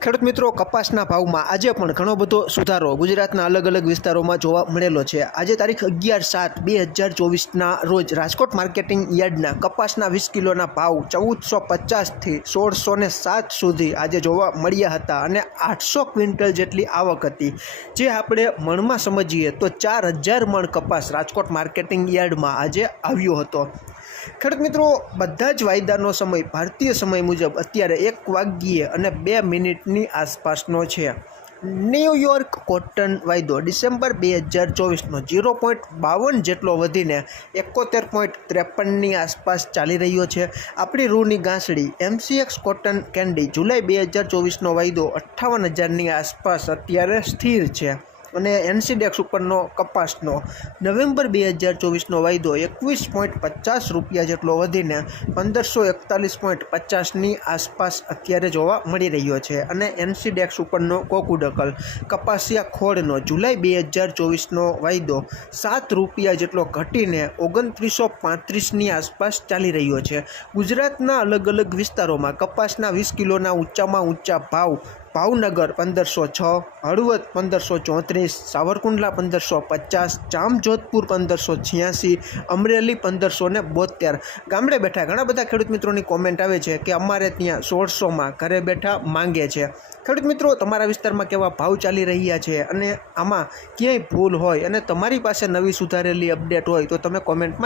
ખેડૂત મિત્રો, કપાસના ભાવમાં આજે પણ ઘણો બધો સુધારો ગુજરાતના અલગ અલગ વિસ્તારોમાં જોવા મળેલો છે. આજે તારીખ અગિયાર સાત બે હજાર ચોવીસના રોજ રાજકોટ માર્કેટિંગ યાર્ડના કપાસના વીસ કિલોના ભાવ ચૌદસો પચાસથી સોળસો ને સાત સુધી આજે જોવા મળ્યા હતા અને આઠસો ક્વિન્ટલ જેટલી આવક હતી. જે આપણે મણમાં સમજીએ તો ચાર હજાર મણ કપાસ રાજકોટ માર્કેટિંગ યાર્ડમાં આજે આવ્યો હતો. ખેડૂત મિત્રો, બધા જ વાયદાનો સમય, ભારતીય સમય મુજબ અત્યારે એક વાગ્યે અને બે મિનિટની આસપાસનો છે. ન્યૂયોર્ક કોટન વાયદો, ડિસેમ્બર બે હજાર ચોવીસનો જીરો પોઈન્ટ બાવન જેટલો વધીને એકોતેર પોઈન્ટ ત્રેપનની આસપાસ ચાલી રહ્યો છે. આપણી રૂની ગાંસડી, એમસીએક્સ કોટન કેન્ડી, જુલાઈ બે હજાર ચોવીસનો વાયદો અઠ્ઠાવન હજારની આસપાસ અત્યારે સ્થિર છે. અને એનસીડેક્સ ઉપરનો કપાસનો નવેમ્બર બે હજાર ચોવીસનો વાયદો એકવીસ પોઈન્ટ પચાસ રૂપિયા જેટલો વધીને પંદરસો એકતાલીસ પોઈન્ટ પચાસની આસપાસ અત્યારે જોવા મળી રહ્યો છે. અને એનસીડેક્સ ઉપરનો કોકુડકલ કપાસિયા ખોળનો જુલાઈ બે હજાર ચોવીસનો વાયદો સાત રૂપિયા જેટલો ઘટીને ઓગણત્રીસો પાંત્રીસની આસપાસ ચાલી રહ્યો છે. ગુજરાતના અલગ અલગ વિસ્તારોમાં કપાસના વીસ કિલોના ઊંચામાં ઊંચા ભાવ ભાવનગર પંદરસો છ, હળવદ પંદરસો ચોત્રીસ, સાવરકુંડલા પંદરસો પચાસ, જામજોધપુર પંદરસો છ્યાસી, અમરેલી પંદરસો ને બોતેર ગામડે બેઠા ઘણા બધા ખેડૂત મિત્રોની કોમેન્ટ આવે છે કે અમારે ત્યાં સોળસોમાં ઘરે બેઠા માંગે છે. ખેડૂત મિત્રો, તમારા વિસ્તારમાં કેવા ભાવ ચાલી રહ્યા છે અને આમાં ક્યાંય ભૂલ હોય અને તમારી પાસે નવી સુધારેલી અપડેટ હોય તો તમે કોમેન્ટમાં